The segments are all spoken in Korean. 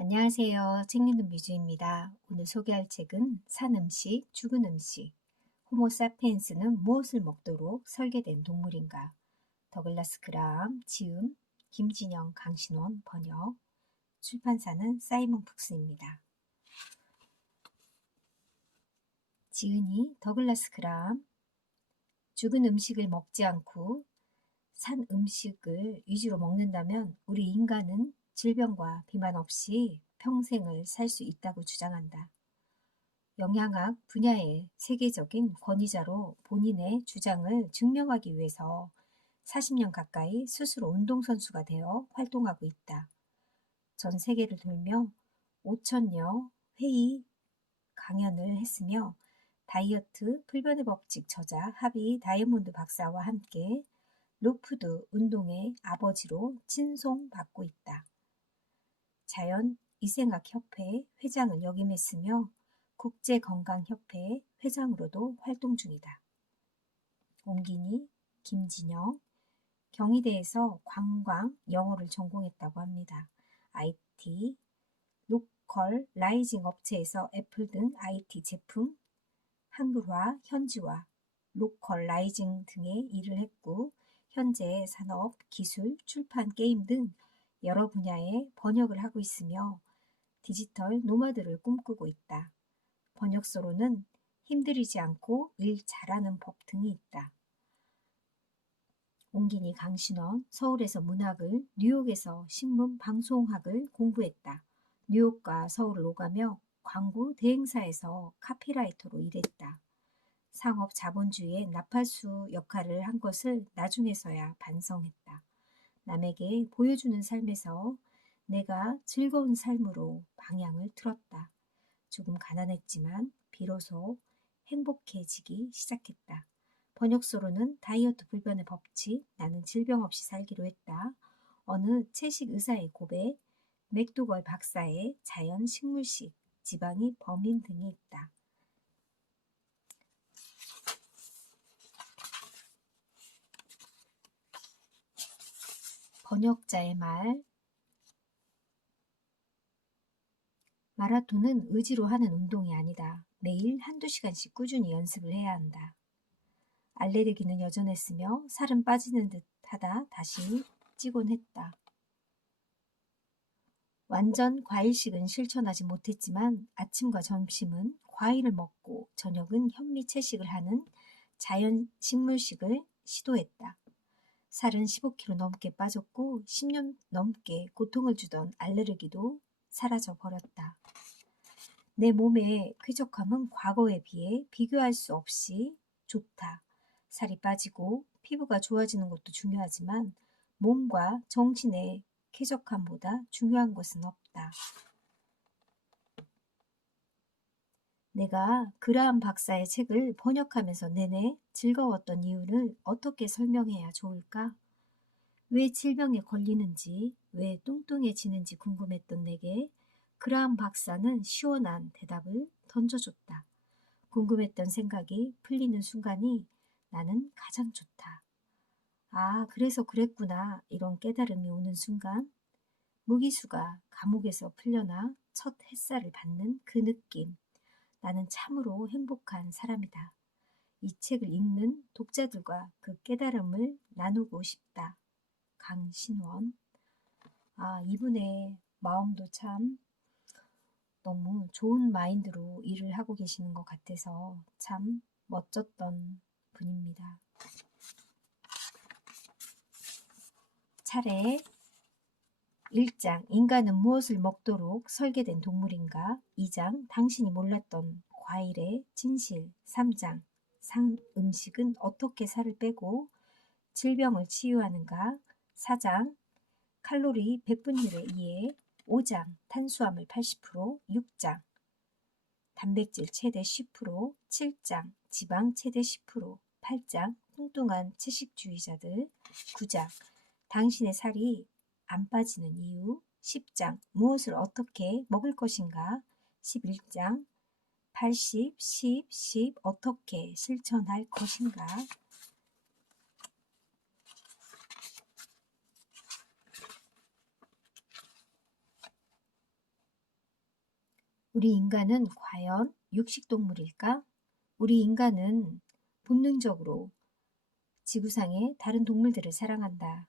안녕하세요. 책 읽는 뮤즈입니다. 오늘 소개할 책은 산 음식, 죽은 음식. 호모 사피엔스는 무엇을 먹도록 설계된 동물인가? 더글라스 그라함, 지음, 김진영, 강신원, 번역. 출판사는 사이먼 푹스입니다. 지은이 더글라스 그라함. 죽은 음식을 먹지 않고 산 음식을 위주로 먹는다면 우리 인간은 질병과 비만 없이 평생을 살 수 있다고 주장한다. 영양학 분야의 세계적인 권위자로 본인의 주장을 증명하기 위해서 40년 가까이 스스로 운동선수가 되어 활동하고 있다. 전 세계를 돌며 5천여 회의 강연을 했으며 다이어트 불변의 법칙 저자 하비 다이아몬드 박사와 함께 로푸드 운동의 아버지로 칭송받고 있다. 자연위생학협회 회장을 역임했으며 국제건강협회 회장으로도 활동 중이다. 옹기니 김진영, 경희대에서 관광 영어를 전공했다고 합니다. IT, 로컬 라이징 업체에서 애플 등 IT 제품, 한글화, 현지화, 로컬 라이징 등의 일을 했고 현재 산업, 기술, 출판, 게임 등 여러 분야의 번역을 하고 있으며 디지털 노마드를 꿈꾸고 있다. 번역서로는 힘들이지 않고 일 잘하는 법 등이 있다. 옹기니 강신원, 서울에서 문학을, 뉴욕에서 신문 방송학을 공부했다. 뉴욕과 서울을 오가며 광고 대행사에서 카피라이터로 일했다. 상업 자본주의의 나팔수 역할을 한 것을 나중에서야 반성했다. 남에게 보여주는 삶에서 내가 즐거운 삶으로 방향을 틀었다. 조금 가난했지만 비로소 행복해지기 시작했다. 번역서로는 다이어트 불변의 법칙, 나는 질병 없이 살기로 했다. 어느 채식 의사의 고백, 맥도걸 박사의 자연 식물식, 지방이 범인 등이 있다. 번역자의 말. 마라톤은 의지로 하는 운동이 아니다. 매일 한두 시간씩 꾸준히 연습을 해야 한다. 알레르기는 여전했으며 살은 빠지는 듯 하다 다시 찌곤 했다. 완전 과일식은 실천하지 못했지만 아침과 점심은 과일을 먹고 저녁은 현미 채식을 하는 자연 식물식을 시도했다. 살은 15kg 넘게 빠졌고 10년 넘게 고통을 주던 알레르기도 사라져 버렸다. 내 몸의 쾌적함은 과거에 비해 비교할 수 없이 좋다. 살이 빠지고 피부가 좋아지는 것도 중요하지만 몸과 정신의 쾌적함보다 중요한 것은 없다. 내가 그라함 박사의 책을 번역하면서 내내 즐거웠던 이유를 어떻게 설명해야 좋을까? 왜 질병에 걸리는지, 왜 뚱뚱해지는지 궁금했던 내게 그라함 박사는 시원한 대답을 던져줬다. 궁금했던 생각이 풀리는 순간이 나는 가장 좋다. 아, 그래서 그랬구나. 이런 깨달음이 오는 순간 무기수가 감옥에서 풀려나 첫 햇살을 받는 그 느낌. 나는 참으로 행복한 사람이다. 이 책을 읽는 독자들과 그 깨달음을 나누고 싶다. 강신원. 아, 이분의 마음도 참 너무 좋은 마인드로 일을 하고 계시는 것 같아서 참 멋졌던 분입니다. 차례 1장 인간은 무엇을 먹도록 설계된 동물인가? 2장 당신이 몰랐던 과일의 진실. 3장 산 음식은 어떻게 살을 빼고 질병을 치유하는가? 4장 칼로리 100분율에 의해 5장 탄수화물 80%, 6장 단백질 최대 10%, 7장 지방 최대 10%, 8장 뚱뚱한 채식주의자들, 9장 당신의 살이 안 빠지는 이유, 10장 무엇을 어떻게 먹을 것인가, 11장 80, 10, 10 어떻게 실천할 것인가. 우리 인간은 과연 육식동물일까? 우리 인간은 본능적으로 지구상의 다른 동물들을 사랑한다.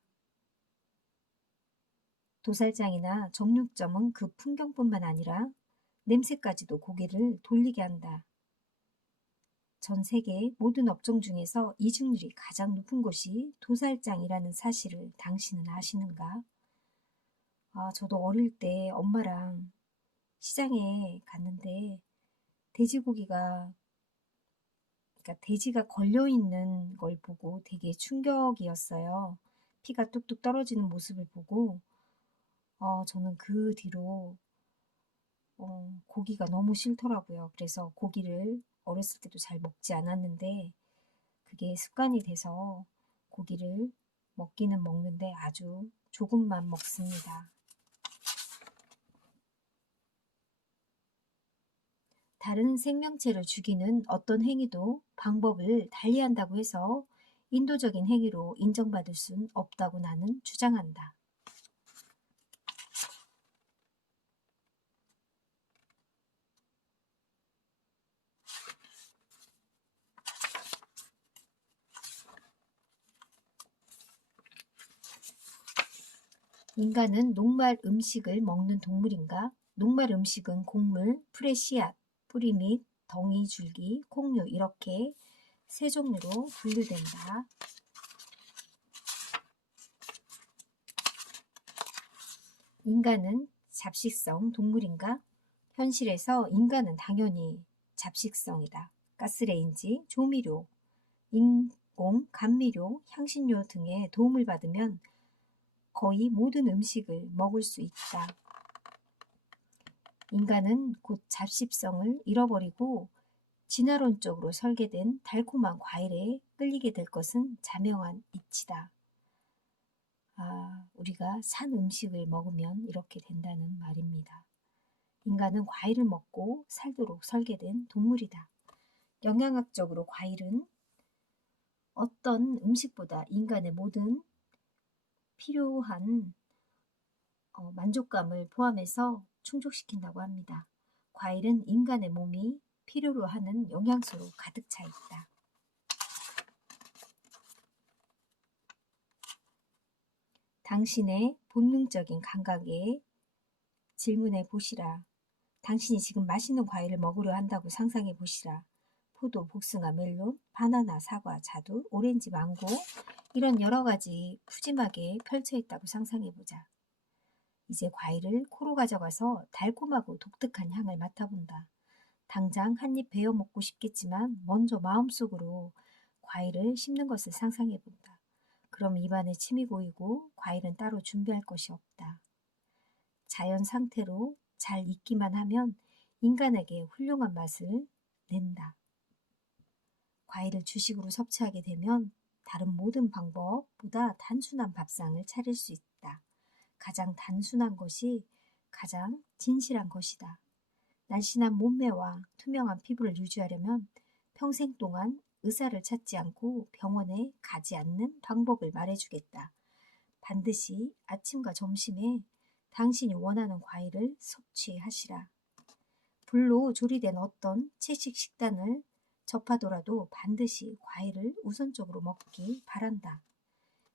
도살장이나 정육점은 그 풍경뿐만 아니라 냄새까지도 고개를 돌리게 한다. 전 세계 모든 업종 중에서 이직률이 가장 높은 곳이 도살장이라는 사실을 당신은 아시는가? 저도 어릴 때 엄마랑 시장에 갔는데 돼지고기가, 그러니까 돼지가 걸려있는 걸 보고 되게 충격이었어요. 피가 뚝뚝 떨어지는 모습을 보고, 저는 그 뒤로 고기가 너무 싫더라고요. 그래서 고기를 어렸을 때도 잘 먹지 않았는데 그게 습관이 돼서 고기를 먹기는 먹는데 아주 조금만 먹습니다. 다른 생명체를 죽이는 어떤 행위도 방법을 달리한다고 해서 인도적인 행위로 인정받을 순 없다고 나는 주장한다. 인간은 녹말 음식을 먹는 동물인가? 녹말 음식은 곡물, 풀의 씨앗, 뿌리 및 덩이, 줄기, 콩류 이렇게 세 종류로 분류된다. 인간은 잡식성 동물인가? 현실에서 인간은 당연히 잡식성이다. 가스레인지, 조미료, 인공 감미료, 향신료 등의 도움을 받으면 거의 모든 음식을 먹을 수 있다. 인간은 곧 잡식성을 잃어버리고 진화론적으로 설계된 달콤한 과일에 끌리게 될 것은 자명한 이치다. 우리가 산 음식을 먹으면 이렇게 된다는 말입니다. 인간은 과일을 먹고 살도록 설계된 동물이다. 영양학적으로 과일은 어떤 음식보다 인간의 모든 필요한 만족감을 포함해서 충족시킨다고 합니다. 과일은 인간의 몸이 필요로 하는 영양소로 가득 차 있다. 당신의 본능적인 감각에 질문해 보시라. 당신이 지금 맛있는 과일을 먹으려 한다고 상상해 보시라. 포도, 복숭아, 멜론, 바나나, 사과, 자두, 오렌지, 망고 이런 여러 가지 푸짐하게 펼쳐 있다고 상상해 보자. 이제 과일을 코로 가져가서 달콤하고 독특한 향을 맡아본다. 당장 한 입 베어 먹고 싶겠지만 먼저 마음속으로 과일을 씹는 것을 상상해 본다. 그럼 입안에 침이 고이고 과일은 따로 준비할 것이 없다. 자연 상태로 잘 익기만 하면 인간에게 훌륭한 맛을 낸다. 과일을 주식으로 섭취하게 되면 다른 모든 방법보다 단순한 밥상을 차릴 수 있다. 가장 단순한 것이 가장 진실한 것이다. 날씬한 몸매와 투명한 피부를 유지하려면 평생 동안 의사를 찾지 않고 병원에 가지 않는 방법을 말해주겠다. 반드시 아침과 점심에 당신이 원하는 과일을 섭취하시라. 불로 조리된 어떤 채식 식단을 접하더라도 반드시 과일을 우선적으로 먹기 바란다.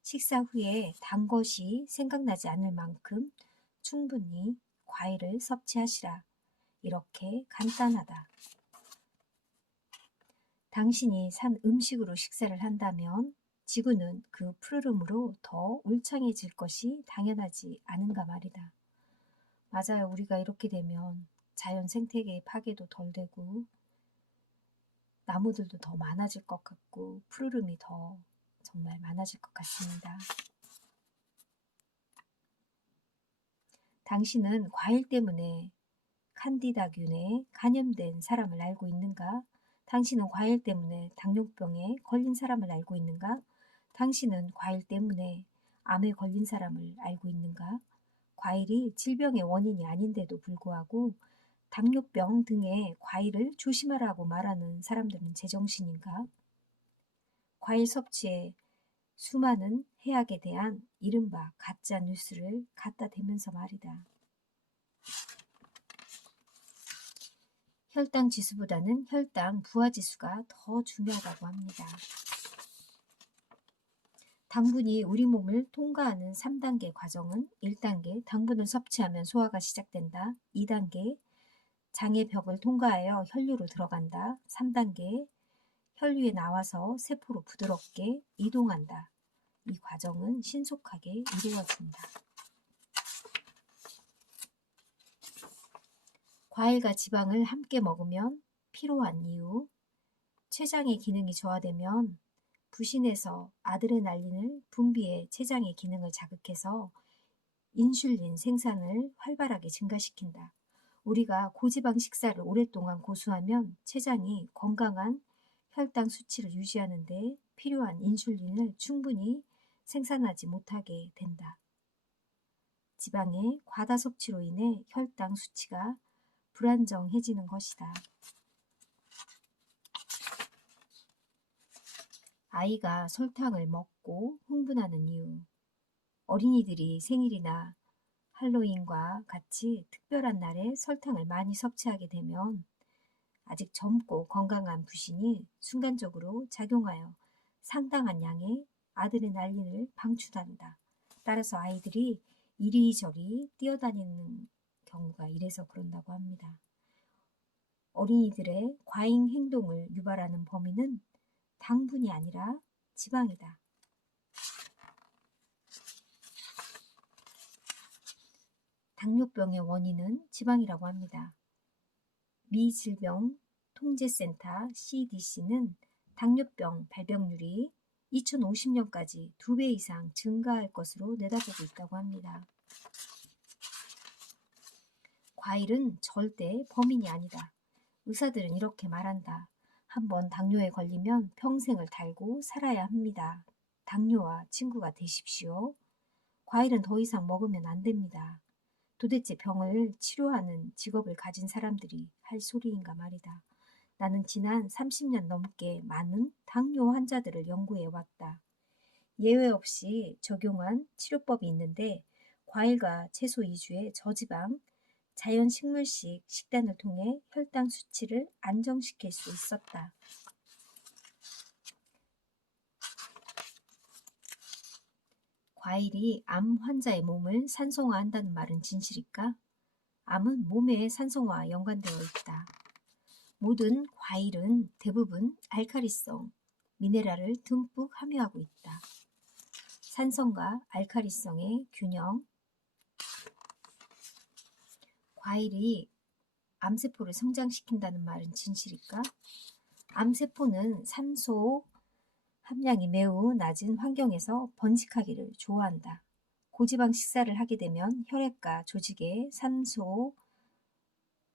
식사 후에 단 것이 생각나지 않을 만큼 충분히 과일을 섭취하시라. 이렇게 간단하다. 당신이 산 음식으로 식사를 한다면 지구는 그 푸르름으로 더 울창해질 것이 당연하지 않은가 말이다. 맞아요. 우리가 이렇게 되면 자연 생태계의 파괴도 덜 되고 나무들도 더 많아질 것 같고 푸르름이 더 정말 많아질 것 같습니다. 당신은 과일 때문에 칸디다균에 감염된 사람을 알고 있는가? 당신은 과일 때문에 당뇨병에 걸린 사람을 알고 있는가? 당신은 과일 때문에 암에 걸린 사람을 알고 있는가? 과일이 질병의 원인이 아닌데도 불구하고 당뇨병 등의 과일을 조심하라고 말하는 사람들은 제정신인가? 과일 섭취에 수많은 해악에 대한 이른바 가짜 뉴스를 갖다 대면서 말이다. 혈당 지수보다는 혈당 부하 지수가 더 중요하다고 합니다. 당분이 우리 몸을 통과하는 3단계 과정은 1단계 당분을 섭취하면 소화가 시작된다. 2단계 장의 벽을 통과하여 혈류로 들어간다. 3단계 혈류에 나와서 세포로 부드럽게 이동한다. 이 과정은 신속하게 이루어진다. 과일과 지방을 함께 먹으면 피로한 이유, 췌장의 기능이 저하되면 부신에서 아드레날린을 분비해 췌장의 기능을 자극해서 인슐린 생산을 활발하게 증가시킨다. 우리가 고지방 식사를 오랫동안 고수하면 췌장이 건강한 혈당 수치를 유지하는 데 필요한 인슐린을 충분히 생산하지 못하게 된다. 지방의 과다 섭취로 인해 혈당 수치가 불안정해지는 것이다. 아이가 설탕을 먹고 흥분하는 이유. 어린이들이 생일이나 할로윈과 같이 특별한 날에 설탕을 많이 섭취하게 되면 아직 젊고 건강한 부신이 순간적으로 작용하여 상당한 양의 아드레날린을 방출한다. 따라서 아이들이 이리저리 뛰어다니는 경우가 이래서 그런다고 합니다. 어린이들의 과잉 행동을 유발하는 범인은 당분이 아니라 지방이다. 당뇨병의 원인은 지방이라고 합니다. 미 질병통제센터 CDC는 당뇨병 발병률이 2050년까지 2배 이상 증가할 것으로 내다보고 있다고 합니다. 과일은 절대 범인이 아니다. 의사들은 이렇게 말한다. 한번 당뇨에 걸리면 평생을 달고 살아야 합니다. 당뇨와 친구가 되십시오. 과일은 더 이상 먹으면 안 됩니다. 도대체 병을 치료하는 직업을 가진 사람들이 할 소리인가 말이다. 나는 지난 30년 넘게 많은 당뇨 환자들을 연구해 왔다. 예외 없이 적용한 치료법이 있는데 과일과 채소 위주의 저지방, 자연식물식 식단을 통해 혈당 수치를 안정시킬 수 있었다. 과일이 암 환자의 몸을 산성화한다는 말은 진실일까? 암은 몸의 산성화와 연관되어 있다. 모든 과일은 대부분 알칼리성, 미네랄을 듬뿍 함유하고 있다. 산성과 알칼리성의 균형. 과일이 암세포를 성장시킨다는 말은 진실일까? 암세포는 산소 함량이 매우 낮은 환경에서 번식하기를 좋아한다. 고지방 식사를 하게 되면 혈액과 조직의 산소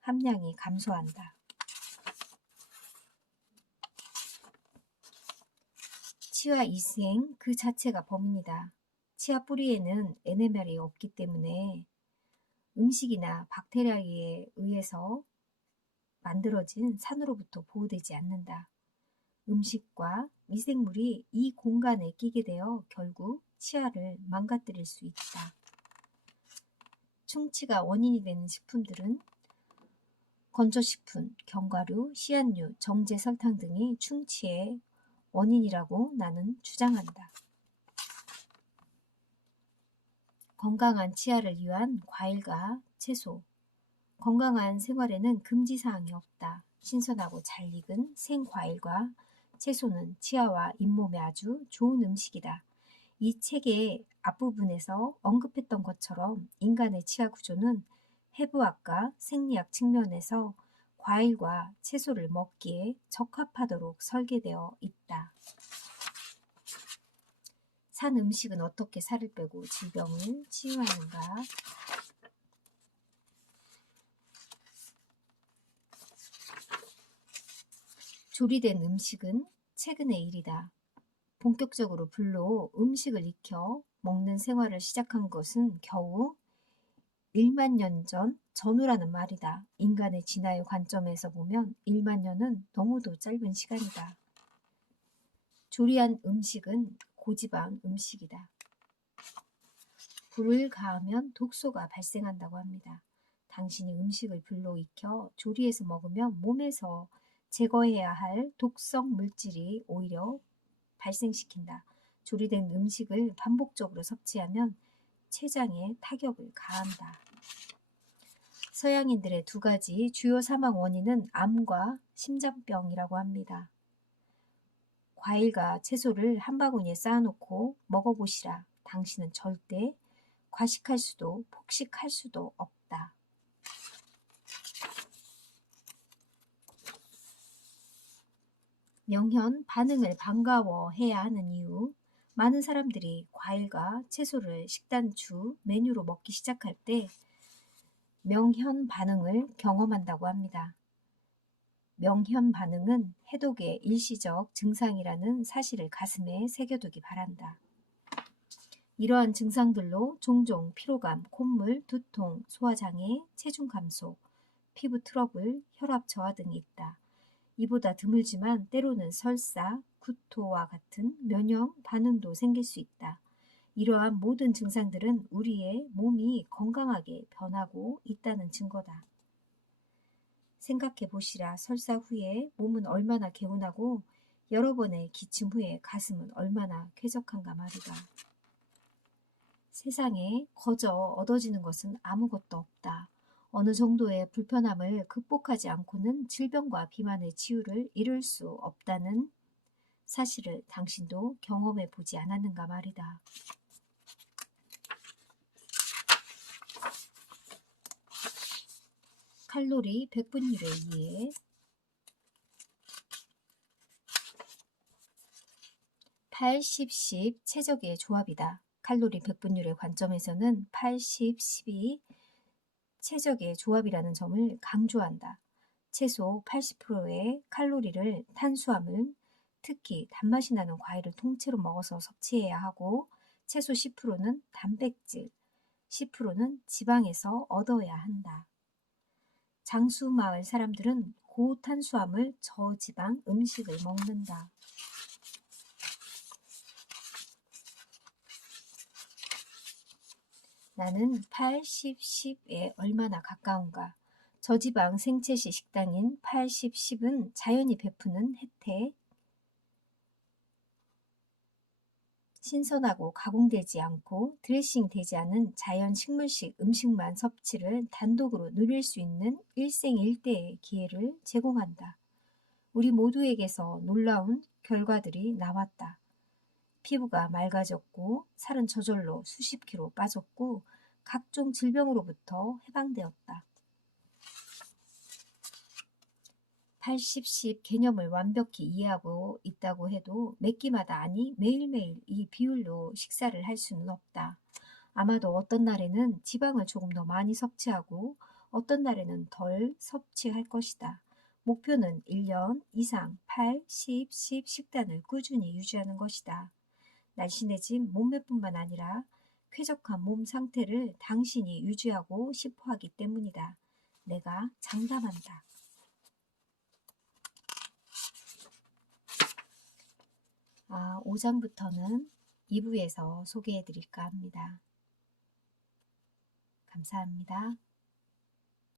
함량이 감소한다. 치아 이생 그 자체가 범인이다. 치아 뿌리에는 NMR이 없기 때문에 음식이나 박테리아에 의해서 만들어진 산으로부터 보호되지 않는다. 음식과 미생물이 이 공간에 끼게 되어 결국 치아를 망가뜨릴 수 있다. 충치가 원인이 되는 식품들은 건조식품, 견과류, 씨앗류, 정제 설탕 등이 충치의 원인이라고 나는 주장한다. 건강한 치아를 위한 과일과 채소. 건강한 생활에는 금지사항이 없다. 신선하고 잘 익은 생과일과 채소는 치아와 잇몸에 아주 좋은 음식이다. 이 책의 앞부분에서 언급했던 것처럼 인간의 치아 구조는 해부학과 생리학 측면에서 과일과 채소를 먹기에 적합하도록 설계되어 있다. 산 음식은 어떻게 살을 빼고 질병을 치유하는가? 조리된 음식은 최근의 일이다. 본격적으로 불로 음식을 익혀 먹는 생활을 시작한 것은 겨우 1만 년 전후라는 말이다. 인간의 진화의 관점에서 보면 1만 년은 너무도 짧은 시간이다. 조리한 음식은 고지방 음식이다. 불을 가하면 독소가 발생한다고 합니다. 당신이 음식을 불로 익혀 조리해서 먹으면 몸에서 제거해야 할 독성 물질이 오히려 발생시킨다. 조리된 음식을 반복적으로 섭취하면 췌장에 타격을 가한다. 서양인들의 두 가지 주요 사망 원인은 암과 심장병이라고 합니다. 과일과 채소를 한 바구니에 쌓아놓고 먹어보시라. 당신은 절대 과식할 수도 폭식할 수도 없다. 명현 반응을 반가워해야 하는 이유. 많은 사람들이 과일과 채소를 식단 주 메뉴로 먹기 시작할 때 명현 반응을 경험한다고 합니다. 명현 반응은 해독의 일시적 증상이라는 사실을 가슴에 새겨두기 바란다. 이러한 증상들로 종종 피로감, 콧물, 두통, 소화장애, 체중 감소, 피부 트러블, 혈압 저하 등이 있다. 이보다 드물지만 때로는 설사, 구토와 같은 면역 반응도 생길 수 있다. 이러한 모든 증상들은 우리의 몸이 건강하게 변하고 있다는 증거다. 생각해 보시라. 설사 후에 몸은 얼마나 개운하고 여러 번의 기침 후에 가슴은 얼마나 쾌적한가 말이다. 세상에 거저 얻어지는 것은 아무것도 없다. 어느 정도의 불편함을 극복하지 않고는 질병과 비만의 치유를 이룰 수 없다는 사실을 당신도 경험해 보지 않았는가 말이다. 칼로리 100분율에 의해 80-10 최적의 조합이다. 칼로리 100분율의 관점에서는 80-10이 최적의 조합이라는 점을 강조한다. 채소 80%의 칼로리를 탄수화물, 특히 단맛이 나는 과일을 통째로 먹어서 섭취해야 하고 채소 10%는 단백질, 10%는 지방에서 얻어야 한다. 장수마을 사람들은 고탄수화물, 저지방 음식을 먹는다. 나는 80-10에 얼마나 가까운가. 저지방 생채식 식단인 80-10은 자연이 베푸는 혜택, 신선하고 가공되지 않고 드레싱되지 않은 자연 식물식 음식만 섭취를 단독으로 누릴 수 있는 일생일대의 기회를 제공한다. 우리 모두에게서 놀라운 결과들이 나왔다. 피부가 맑아졌고 살은 저절로 수십 킬로 빠졌고 각종 질병으로부터 해방되었다. 80-10 개념을 완벽히 이해하고 있다고 해도 몇 끼마다 아니 매일매일 이 비율로 식사를 할 수는 없다. 아마도 어떤 날에는 지방을 조금 더 많이 섭취하고 어떤 날에는 덜 섭취할 것이다. 목표는 1년 이상 80-10 식단을 꾸준히 유지하는 것이다. 날씬해진 몸매뿐만 아니라 쾌적한 몸 상태를 당신이 유지하고 싶어 하기 때문이다. 내가 장담한다. 5장부터는 2부에서 소개해 드릴까 합니다. 감사합니다.